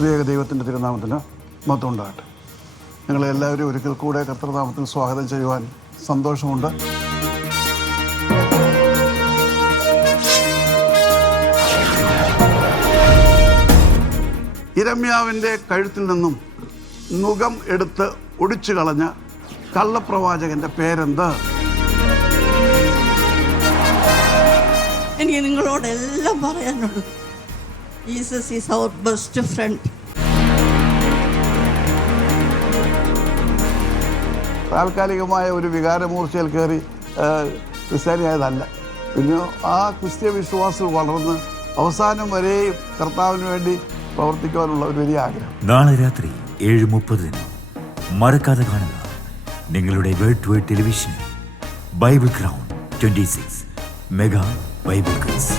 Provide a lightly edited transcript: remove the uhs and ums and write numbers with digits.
ത്രിയേക ദൈവത്തിൻ്റെ തിരുനാമത്തിന് മഹത്വം ഉണ്ടാകട്ടെ. നിങ്ങളെല്ലാവരും ഒരിക്കൽ കൂടെ കർത്തൃനാമത്തിൽ സ്വാഗതം ചെയ്യുവാൻ സന്തോഷമുണ്ട്. യിരെമ്യാവിൻ്റെ കഴുത്തിൽ നിന്നും നുകം എടുത്ത് ഒടിച്ചു കളഞ്ഞ കള്ളപ്രവാചകന്റെ പേരെന്ത്? എനിക്ക് നിങ്ങളോടെല്ലാം പറയാനുള്ളൂ, Jesus is our best friend. താൽക്കാലികമായ ഒരു വികാരമൂർച്ചയിൽ കയറി ക്രിസ്ത്യാനിയായതല്ല. പിന്നെ ആ ക്രിസ്ത്യ വിശ്വാസം വളർന്ന് അവസാനം വരെയും കർത്താവിന് വേണ്ടി പ്രവർത്തിക്കുവാനുള്ള ഒരു വലിയ ആഗ്രഹം. നാളെ രാത്രി 7:30 മറക്കാതെ കാണുക നിങ്ങളുടെ വേൾഡ് ടു ടെലിവിഷനിൽ Bible ground 26 mega Bible quiz.